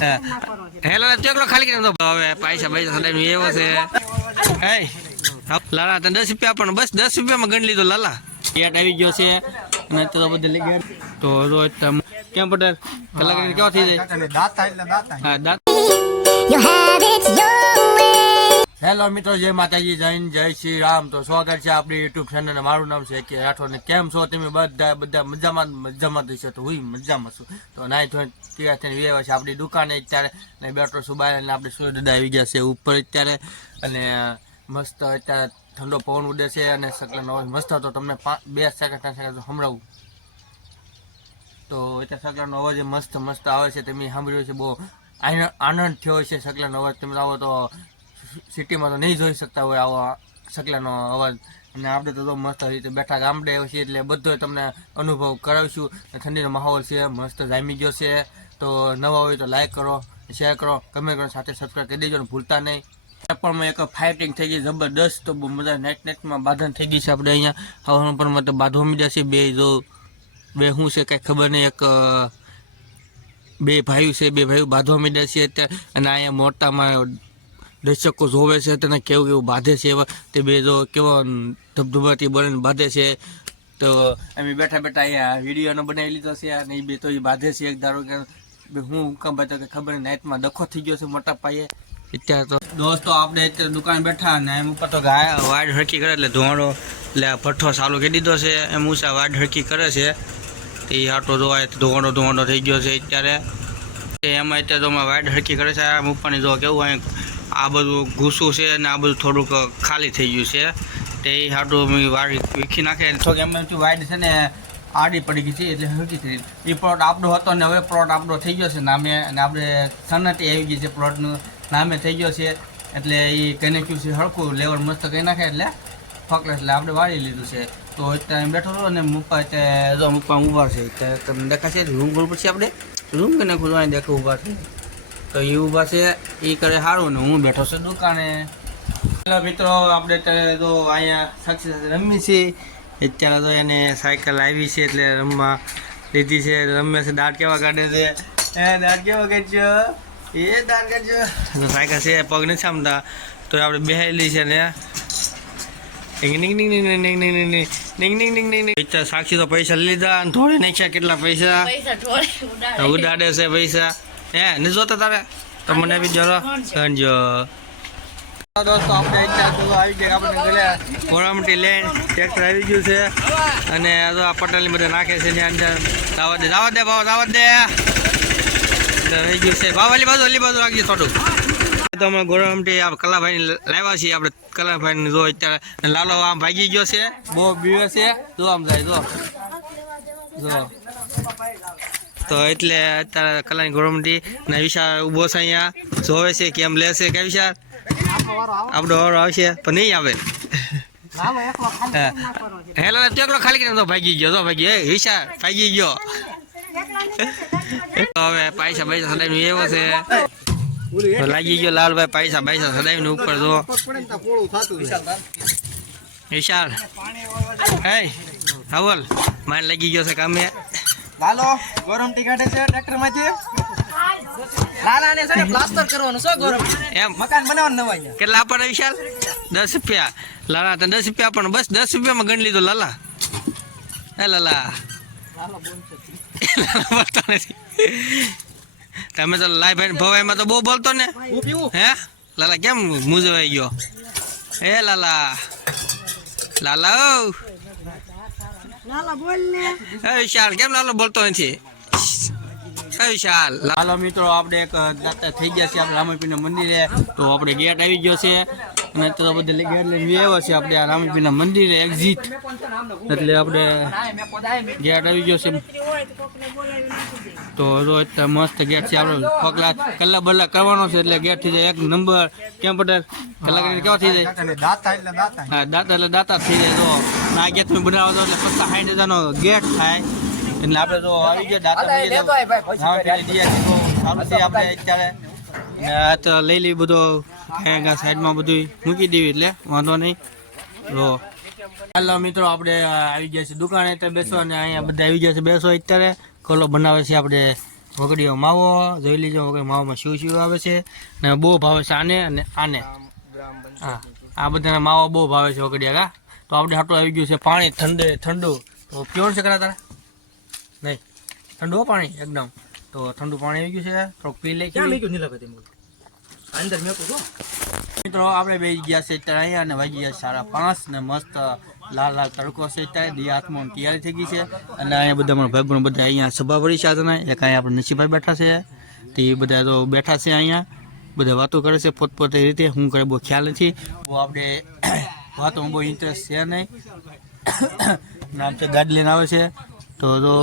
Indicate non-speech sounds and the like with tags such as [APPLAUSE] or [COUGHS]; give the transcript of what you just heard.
હે લાલા ચોકલો ખાલી કરીને હવે પૈસા પૈસા સડાઈ એવો છે. હે. લાલા તને દસ રૂપિયા પણ બસ દસ રૂપિયામાં ગણી લીધો લાલા. યાદ આવી ગયો છે. અને તો બધે લઈ ગયા. તો જો અત્યારે કેમ પટેલ? કલાક કેવો થઈ જાય? દાંત એટલે દાતા હા દાંત હેલો મિત્રો, જય માતાજી જૈન જય શ્રી રામ. તો સ્વાગત છે આપણી યુટ્યુબ ચેનલ મારું નામ છે કે રાઠોડ. ને કેમ છો? તમે બધા બધા મજામાં મજામાં જ તો હું મજામાં છું. તો નાઈ થોડી તૈયાર થઈને વ્યવહાર છે આપણી દુકાને અત્યારે. ને બેટરો સુબાય અને આપણે સૂર્ય દાદા આવી ગયા છે ઉપર અત્યારે. અને મસ્ત અત્યારે ઠંડો પવન ઉડે છે અને સકલન અવાજ મસ્ત હતો. તમને બે સેકન્ડ, ત્રણ સેકન્ડ સંભળાવું. તો અત્યારે સકલનો અવાજ મસ્ત મસ્ત આવે છે. તમે સાંભળ્યો છે બહુ આનંદ થયો છે સકલન અવાજ તમે આવો તો સિટીમાં તો નહીં જોઈ શકતા હોય આવો સકલાનો અવાજ. અને આપણે તો મસ્ત રીતે બેઠા ગામડે છીએ એટલે બધો તમને અનુભવ કરાવીશું. ઠંડીનો માહોલ છે, મસ્ત જામી ગયો છે. તો નવા હોય તો લાઈક કરો શેર કરો કમેન્ટ કરો, સાથે સબસ્ક્રાઈબ કરી દેજો ભૂલતા નહીં. પણ એક ફાઇટિંગ થઈ ગઈ, જબરદસ્ત. તો બહુ મજા નેટ નેટમાં બાંધણ થઈ ગઈ છે આપણે અહીંયા. હવાનું પણ મતલબ બાંધવા મીડ્યા છે બે જો, બે શું છે કાંઈ ખબર નહીં. એક બે ભાઈઓ છે, બે ભાઈઓ બાંધવા મીડ્યા છે અને અહીંયા મોટામાં દર્શકો જોવે છે, તેને કેવું કેવું બાંધે છે, એવા તે બે જો કેવો ધબધબાથી બને બાંધે છે. તો અમે બેઠા બેઠા અહીંયા વિડીયોનો બનાવી લીધો છે અને એ બે તો એ બાંધે છે. એક ધારો કે હું કામ તો કે ખબર નાઇટમાં ડખો થઈ ગયો છે મોટા પાયે. અત્યારે તો દોસ્તો આપણે અત્યારે દુકાન બેઠા અને એમ ઉપર તો વાડ હરકી કરે એટલે ધોવાણો, એટલે ભઠ્ઠો ચાલુ કરી દીધો છે. એમ ઉષા વાડ હરકી કરે છે. એ આટો ધોવાય ધોવાણો ધોવાણો થઈ ગયો છે અત્યારે. એમાં અત્યારે તો વાડ હરકી કરે છે. આમ ઉપરની જો કેવું અહીં આ બધું ઘૂસું છે અને આ બધું થોડુંક ખાલી થઈ ગયું છે. તે એ હાટું વાળી વીખી નાખે થોડીક એમ એમથી વાઇડ છે ને આડી પડી ગઈ છે એટલે હરકી થઈ એ પ્લોટ આપણો હતો ને હવે પ્લોટ આપણો થઈ ગયો છે નામે અને આપણે સન્નતી આવી ગઈ છે પ્લોટનું નામે થઈ ગયો છે. એટલે એ છે હળકું લેવલ મસ્ત કરી નાખે એટલે ફકલે એટલે આપણે વાળી લીધું છે. તો અત્યારે બેઠો હતો અને મૂકવા અત્યારે મુપ્પા ઊભા છે. તમને દેખાશે, રૂમ ગોળ પછી આપણે. રૂમ કે ખુલવાની દેખો ઊભા છે. તો એ ઊભા છે એ કરે સારું ને હું બેઠો છું દુકાને પેલા મિત્રો આપણે અત્યારે તો અહીંયા સાક્ષી સાથે રમી છે અત્યારે તો એને સાયકલ આવી છે એટલે રમવા લીધી છે રમે છે દાંત કેવા કાઢે છે એ દાંત કેવા કાઢજો એ દાંત કાઢજો સાયકલ છે પગ નથી સામતા તો આપણે બેહેલી છે ને સાક્ષી તો પૈસા લીધા અને ધોળી નાખ્યા કેટલા પૈસા ઉડાડે છે પૈસા હે ને તારે? તો મને બી જરો સંજો આવી ગયા, આપણે લઈને ટ્રેક્ટર આવી ગયું છે. અને પટેલની બધા નાખે છે અંદર દાવા દે એટલે ગયું છે. બાવાલી બાજુ અલી બાજુ રાખજો થોડું તો અમે ગોરામટી આ કલાભાઈ લાવ્યા છીએ. આપણે કલાભાઈ જો અત્યારે લાલો આમ ભાગી ગયો છે. બહુ બીવે છે. જો આમ જાય, જો. જો. તો એટલે અત્યારે કલાની ગોરમટી ને વિશાળ ઊભો છે અહીંયા. જોવે છે કેમ લેશે કે વિશાળ આપણો વારો આવશે, પણ નહીં આવે. હેલો ટેકલો ખાલી કરીને તો ભાગી ગયો. તો ભાગી ગયો. વિશાળ ભાગી ગયો. હવે પૈસા પૈસા નું એવો છે. લાગી ગયો લાલભાઈ પૈસા પૈસા સદાયનું ઉપર, જો. વિશાળ હે? હવલ. મારે લાગી ગયો છે કામે. લાલો ગોરમ ટીકાટે છે ટ્રેક્ટરમાંથી લાલા ને છે પ્લાસ્ટર કરવાનું છે ગરમ. એમ. મકાન બનાવવાનું નવા અહીંયા કેટલા આપણને વિશાલ? દસ રૂપિયા. લાલા તને દસ રૂપિયા પણ બસ દસ રૂપિયામાં ગણ લીધો લાલા. હે લાલા. લાલા બોલતો નથી. તમે તો લાઈ ભાઈ ભવાઈમાં તો બહુ બોલતો ને. હે લાલા કેમ મૂંઝવાઈ ગયો? હે લાલા. લાલા હે વિશાલ કેમ લાલો બોલતો નથી? હે મિત્રો આપણે એક દાતા થઈ ગયા છે આપણે રામપીના મંદિરે. તો આપણે ગેટ આવી ગયો છે. અને તો બધા ગેટ લઈને આવ્યા છે આપણે આ રામપીના મંદિરે એક્ઝિટ એટલે આપણે ગેટ આવી ગયો છે. તો રોજ મસ્ત ગેટ છે. આપણે પગલા કલાક બલ્લા કરવાનો છે એટલે ગેટ થઈ જાય એક નંબર. કેમ પટેલ? કલાક કરીને કેવા થઈ જાય? દાતા એટલે દાતા હા દાંત એટલે દાંતા થઈ જાય તો. આ ગેટ તમે બનાવો તો એટલે પચાસ સાઠ હજારનો ગેટ થાય. એટલે આપણે તો આવી ગયા દાતા સારું છે આપણે અત્યારે. ને આ તો લઈ લઈ બધો. સાઈડમાં બધું મૂકી દેવી એટલે વાંધો નહીં. તો હાલો મિત્રો આપણે આવી ગયા છે દુકાને તો બેસો અને અહીંયા બધા આવી ગયા છે બેસો અત્યારે. કોલો બનાવે છે આપણે વગડીઓ માવો. જોઈ લીજો વગડી માવોમાં શું શું આવે છે. ને બહુ ભાવે છે આને અને આને. હા આ બધાના માવા બહુ ભાવે છે વગડિયા કા? તો આપણે હાટું આવી ગયું છે પાણી ઠંડે ઠંડુ. તો પ્યોર છે કરા તારા? નહીં. ઠંડુ પાણી એકદમ. તો ઠંડુ પાણી આવી ગયું છે. થોડુંક પી લઈ ક્યાં મેક્યું? નીલાભાઈ અંદર મેં કહું મિત્રો આપણે બે ગયા છે અત્યારે અહીંયા અને વાગી ગયા સાડા પાંચ ને મસ્ત લાલ લાલ તડકો છે અત્યારે. દી હાથમાં તૈયારી થઈ ગઈ છે. અને અહીંયા બધા મારા ભાઈ બધા અહીંયા સભા ભરી છે આજના એક અહીંયા આપણે નસીભાઈ બેઠા છે. તે બધા તો બેઠા છે અહીંયા. બધા વાતો કરે છે પોતપોતે રીતે. હું કરે બહુ ખ્યાલ નથી. બહુ આપણે વાતોમાં બહુ ઇન્ટરેસ્ટ છે નહીં. [COUGHS] નામ તો ગાડી લઈને આવે છે. તો તો